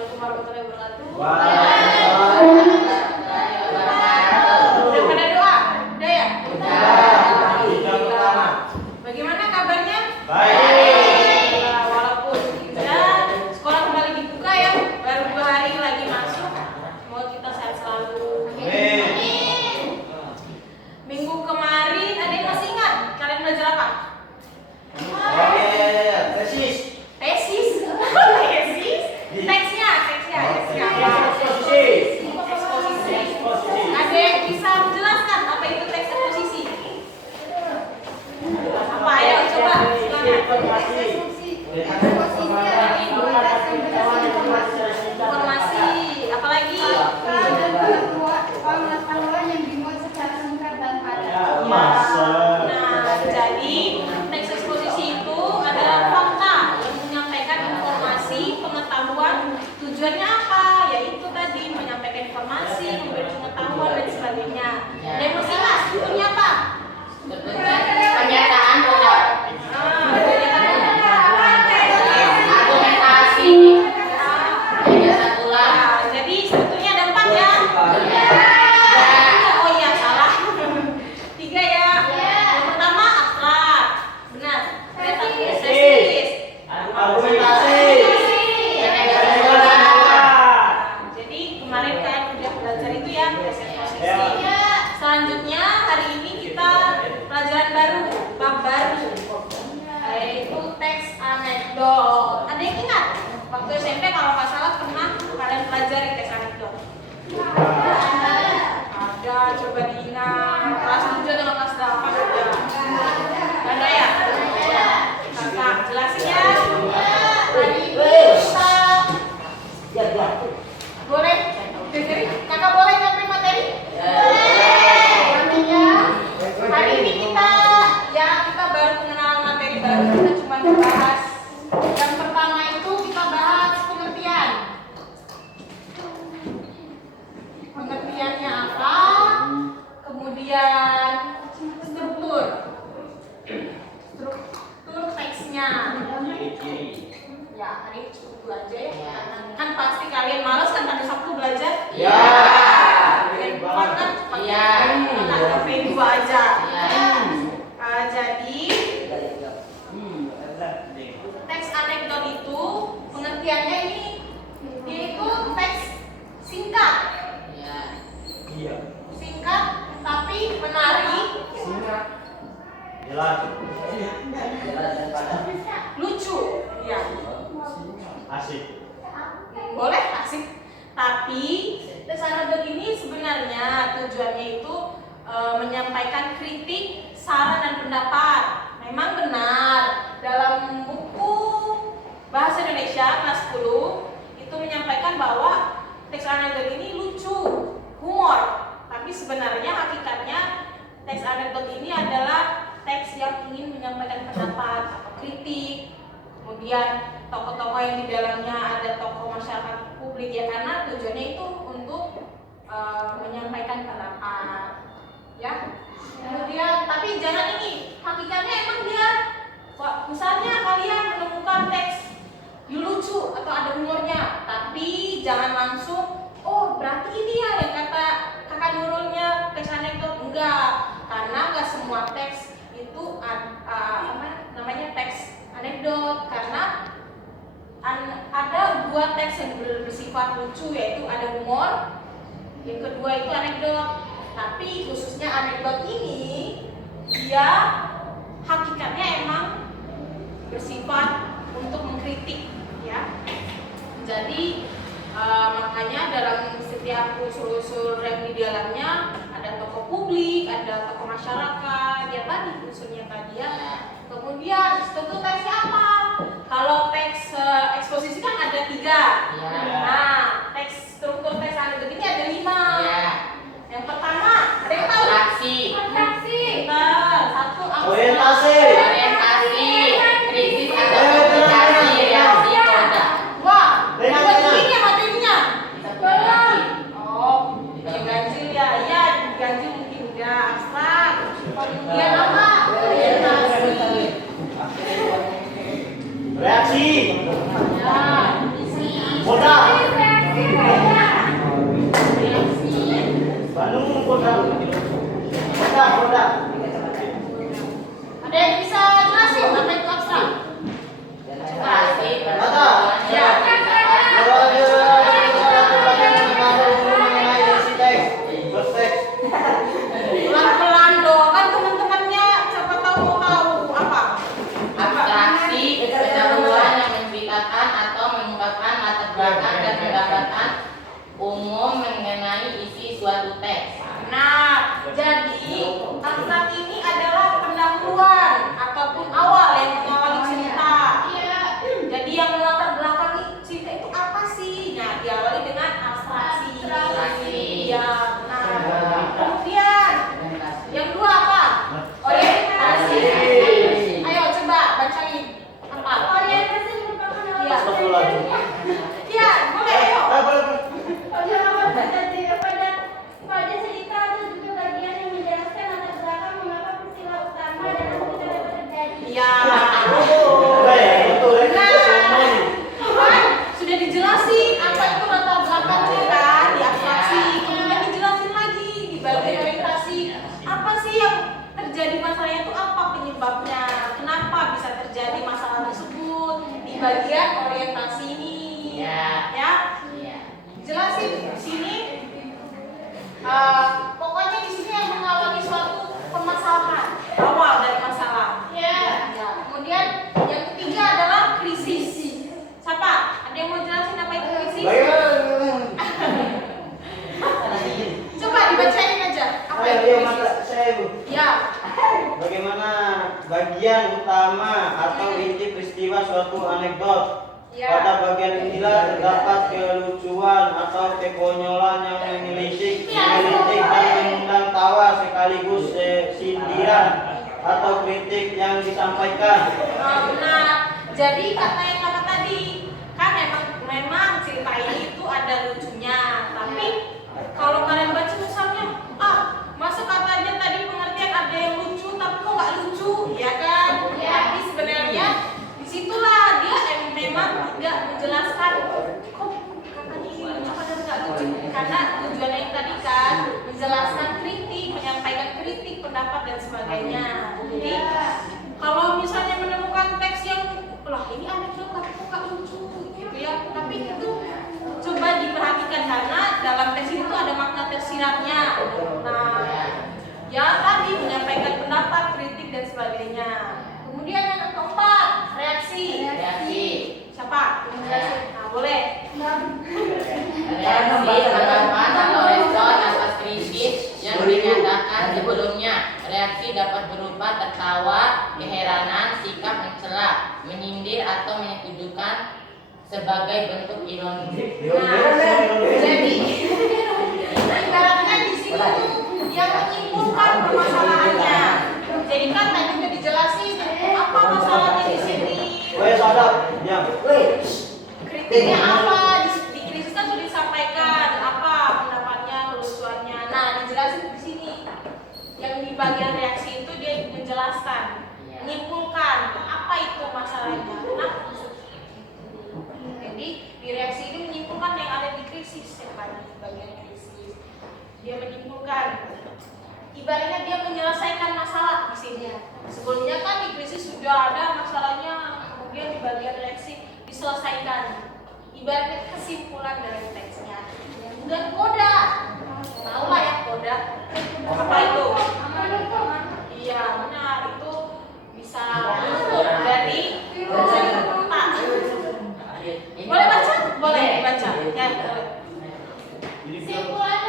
Assalamualaikum warahmatullahi wabarakatuh. Waalaikumsalam. Udah pada doa? Udah ya? Udah. Bagaimana kabarnya? Baik. Walaupun kita sekolah kembali dibuka ya, baru 2 hari lagi masuk. Semoga kita sehat selalu. Amin. Minggu kemarin ada yang masih ingat kalian belajar apa? Tesis. Tesis? Tesis? Teksnya eksposisi. Ada yang bisa menjelaskan apa itu teks eksposisi? Apa? Ayo coba silakan. Informasi. Apalagi? Pengetahuan yang dimuat secara singkat dan padat. Nah, jadi teks eksposisi itu adalah fakta yang menyampaikan informasi, pengetahuan, tujuannya apa? Yaitu tadi menyampaikan informasi, memberi pengetahuan dan sebagainya. Dan masih ingat sebetulnya apa? Pernyataan Argumentasi. Jadi sebetulnya ada 4 ya. Oh iya salah. 3 ya. Yang pertama abstrak. Benar. Tesis. Argumentasi. Jadi kemarin kan udah belajar itu ya teks eksposisi. Selanjutnya hari ini kita pelajaran baru, bab baru, yaitu teks anekdot. Ada yang ingat? Waktu SMP kalau nggak salah pernah kalian pelajari teks anekdot. Ada, coba diingat. Kelas 7 atau kelas 8 ada? Ada ya? Kakak jelasin ya. Hari ini kita boleh dengerin? Kakak boleh nyampein materi? Hari ini kita baru pengenalan materi baru. Kita cuma bahas yang pertama itu kita bahas pengertian. Pengertiannya apa? Kemudian struktur teksnya. Ya, hari ini cukup dulu aja ya. Kan pasti kalian malas kan pada Sabtu belajar? Ya. Kalian bukan kan? Iya. Ada V2 aja. Jadi teks anekdot itu pengertiannya ini dia itu teks singkat. Singkat tapi menarik. Jelas. Lucu. Ya. Asik. Boleh asik. Tapi teks anekdot ini sebenarnya tujuannya itu menyampaikan kritik, saran dan pendapat. Memang benar dalam buku Bahasa Indonesia kelas 10 itu menyampaikan bahwa teks anekdot ini lucu, humor. Tapi sebenarnya hakikatnya teks anekdot ini adalah teks yang ingin menyampaikan pendapat atau kritik. Kemudian tokoh-tokoh yang di dalamnya ada tokoh masyarakat publik ya, karena tujuannya itu untuk menyampaikan pendapat ya. Kemudian tapi jangan ini hakikatnya emang dia misalnya kalian menemukan teks lucu atau ada humornya, tapi jangan langsung oh berarti ini ya yang kata kakak Nurulnya teks anekdot. Enggak, karena enggak semua teks itu namanya teks anekdot, karena ada 2 teks yang bersifat lucu, yaitu ada humor, yang kedua itu anekdot. Tapi khususnya anekdot ini dia hakikatnya emang bersifat untuk mengkritik ya. Jadi makanya dalam setiap unsur-unsur yang di dalamnya ada tokoh publik, ada tokoh masyarakat, ya tadi unsurnya tadi ya. Kemudian struktur teksnya apa? Kalau teks eksposisi kan ada 3. Nah, struktur teks anekdot ini ada 5. Yang pertama, ada yang tahu? Atraksi. Satu Orientasi. kritis atau komunikasi, reaksi, koda. Wah, ada gini ya materinya. Oh, yang ganjil ya, iya ganjil mungkin udah abstrak. Kemudian apa? Orientasi. Reaksi. Ya, Modal. Produk. Ada yang bisa jelasin apa itu abstrak? Kasih Mata. Ya. Pelan-pelan dong, kan teman-temannya siapa tahu mau tahu apa? abstraksi pendahuluan yang menceritakan atau mengungkapkan latar belakang dan pendapatan umum mengenai isi suatu teks. Nah, jadi abstrak ini adalah pendahuluan ataupun awal yang mengawali cerita. Jadi yang melatar belakangi cerita itu apa sih? Nah, diawali dengan abstraksi. Abstraksi. Ya, nah. Kemudian yang kedua apa? Orientasi. Ayo coba bacain. Apa? Orientasi merupakan ya, boleh ayo. Pada cerita itu juga bagian yang menjelaskan latar belakang mengapa peristiwa utama dan nanti dapat terjadi. Ya. Kan sudah dijelasin apa itu latar belakangnya kan di abstraksi, kemudian dijelasin lagi di bagian orientasi apa sih yang terjadi masalahnya itu apa penyebabnya, kenapa bisa terjadi masalah tersebut di bagian orientasi ini. Ya, jelasin di sini. Pokoknya di sini yang mengawali suatu permasalahan, awal dari masalah. Ya. Kemudian yang ketiga adalah krisis. Siapa? Ada yang mau jelasin apa itu krisis? Coba dibacain aja. Apa itu krisis? Ya. Bagaimana bagian utama atau inti peristiwa suatu anekdot? Ya. Pada bagian inilah terdapat kelucuan atau kekonyolan yang menyelidik dan mengundang tawa sekaligus sindiran atau kritik yang disampaikan. Nah, jadi kata yang kata tadi kan memang cerita ini itu ada lucunya, tapi kalau kalian baca misalnya, masa katanya tadi pengertian ada yang lucu tapi kok nggak lucu, ya kan? Tapi sebenarnya disitulah dia memang tidak menjelaskan kok katanya ini lucu padahal nggak lucu, karena tujuannya yang tadi kan menjelaskan kritik, menyampaikan kritik, pendapat dan sebagainya. Jadi kalau misalnya menemukan teks yang lah ini anekdot tapi kok nggak lucu gitu ya, tapi itu coba diperhatikan karena dalam teks itu ada makna tersiratnya. Nah, ya tadi menyampaikan pendapat, kritik dan sebagainya. Kemudian yang keempat, reaksi. Siapa? Nah, boleh. Reaksi tanggapan atau respon atas kritik yang dinyatakan sebelumnya. Reaksi dapat berupa tertawa, keheranan, sikap mencela, menyindir atau menyetujui sebagai bentuk ironi. Jadi ibaratnya di sini tuh yang menyimpulkan permasalahannya. Jadi kan tadi udah dijelasin apa masalahnya di sini. Kritiknya apa? Di krisis kan sudah disampaikan apa pendapatnya, kelucuannya. Nah, dijelasin di sini. Yang di bagian reaksi itu dia menjelaskan, menyimpulkan apa itu masalahnya. Kenapa? Jadi di reaksi ini menyimpulkan yang ada di krisis, yang ada di bagian krisis. Dia menyimpulkan, ibaratnya dia menyelesaikan masalah di sini. Sebelumnya kan di krisis sudah ada masalahnya, kemudian di bagian reaksi diselesaikan. Ibaratnya kesimpulan dari teksnya. Dan koda, tahu lah ya koda. Apa itu? Iya benar, itu bisa bentuk dari cerita. Boleh baca? Boleh baca. Ya, boleh. Simpulan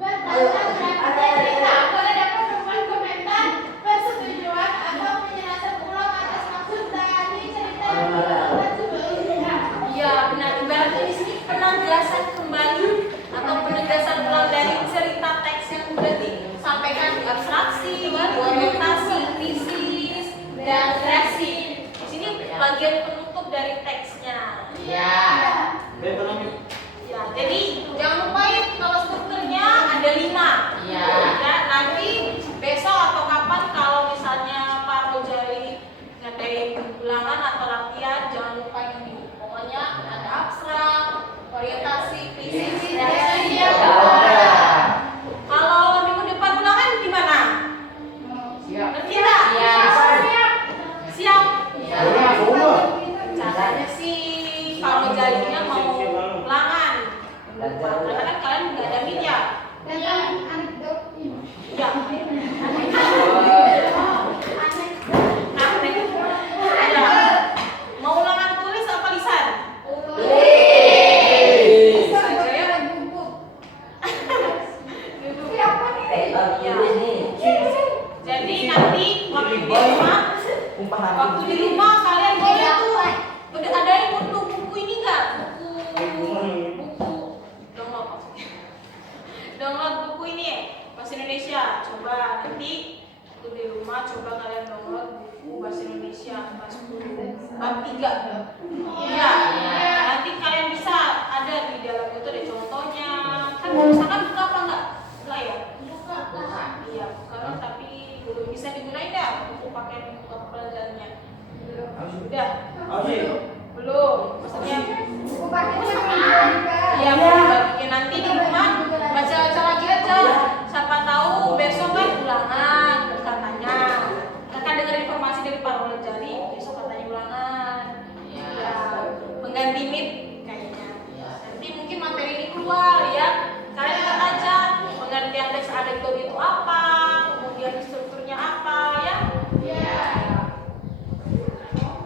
bertantang dan cerita boleh dapat berupa komentar, persetujuan atau penjelasan ulang atas maksud dari cerita yang dilakukan sebelumnya. Iya benar, ibaratnya di sini penegasan kembali atau penegasan ulang dari cerita teks yang sudah disampaikan di abstraksi, orientasi, krisis, dan reaksi. Di sini bagian penutup dari teksnya. Ya, jadi jangan lupain kalau strukturnya ada 5. Ya. Ya, nanti besok atau kapan kalau misalnya Pak Rojali ngadain ulangan atau latihan, jangan lupa ini. Pokoknya ada abstrak, orientasi, krisis, reaksi. Kalau lupa. Karena kan kalian nggak ada media. Dan anekdot ini. Ya. Aneh. Ya. Mau ulangan tulis apa lisan? Saja ya. Jadi nanti waktu di rumah kalian boleh tuh udah ada yang untuk buku ini nggak? Buku download maksudnya. Download buku ini ya, bahasa Indonesia. Coba nanti waktu di rumah coba kalian download buku bahasa Indonesia kelas 10 bab 3. Iya. Nanti kalian bisa ada di dalam itu ada contohnya. Kan misalkan buka apa enggak? Enggak ya? Buka. Iya, buka tapi belum bisa digunain dah buku pakai buku pelajarannya. Udah. Belum. Maksudnya iya, bagian nanti di rumah baca-baca lagi aja. Siapa tahu besok kan ulangan katanya. Kakak dengar informasi dari Pak Rolejari, besok katanya ulangan. Ya, pengganti MIT kayaknya. Nanti mungkin materi ini keluar ya. Kalian lihat aja pengertian teks anekdot itu apa, kemudian strukturnya apa ya.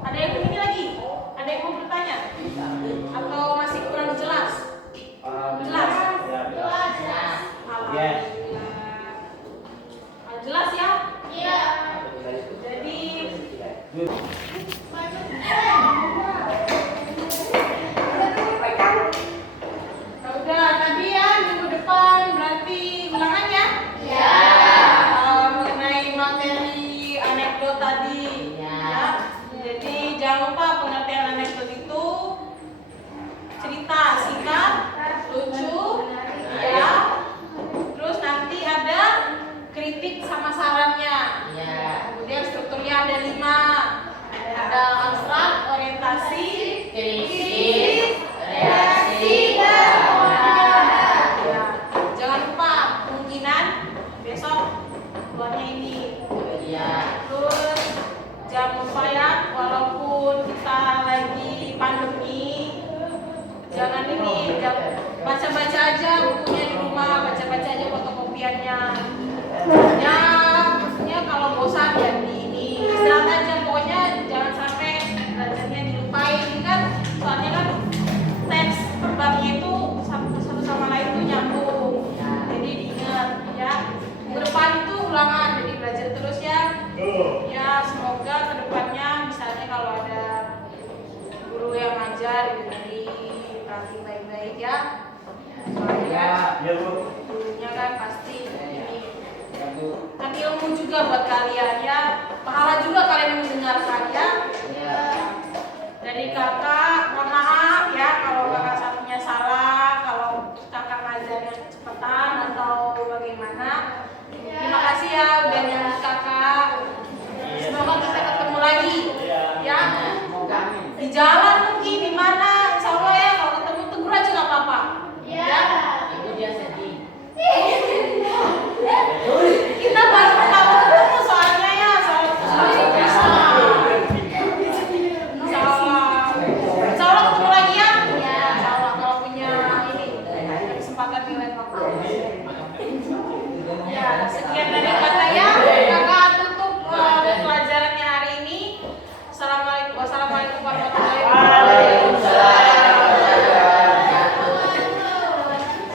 Ada yang ini lagi? Ada yang mau bertanya? Atau masih kurang jelas? Jelas? Alhamdulillah. Jelas ya? Iya. Jadi udah tadi ya minggu depan berarti ulangan ya? Iya. Mengenai materi anekdot tadi. Ya. Jadi jangan lupa pengertian anekdot itu cerita singkat, lucu, ya. Terus nanti ada kritik sama sarannya. Kemudian strukturnya ada 5. Ada abstrak, orientasi, Kritis, reaksi, ya. Jangan lupa kemungkinan besok keluarnya ini. Terus jangan lupa ya, walaupun kita lagi pandemi, jangan baca-baca aja bukunya di rumah, baca-baca aja fotokopiannya. Ya, maksudnya kalau bosan ya ini istirahat aja, pokoknya jangan sampai belajarnya dilupain kan. Soalnya kan teks per babnya itu satu sama lain tuh nyambung. Jadi diingat ya. Minggu depan itu ulangan, jadi belajar terus ya. Ya, semoga kedepannya misalnya kalau ada guru yang ngajar jadi perhatiin baik-baik ya. Soalnya gurunya kan pasti ini kan ilmu juga buat kalian ya, pahala juga kalian mendengarkan ya. Jadi kakak mohon maaf ya kalau kakak satunya salah, kalau kakak ngajarnya kecepatan atau bagaimana. Terima kasih ya udah nyambut kakak. Semoga kita ketemu lagi ya. Di jalan mungkin di mana, insya Allah ya. Kalau ketemu tegur aja nggak apa-apa. Ya. Itu dia sedih. Kita baru pertama ketemu soalnya ya, soalnya bisa. Insya Allah ketemu lagi ya. Insya Allah kalau punya ini kesempatan di lain waktu. Ya, sekian dari kata ya.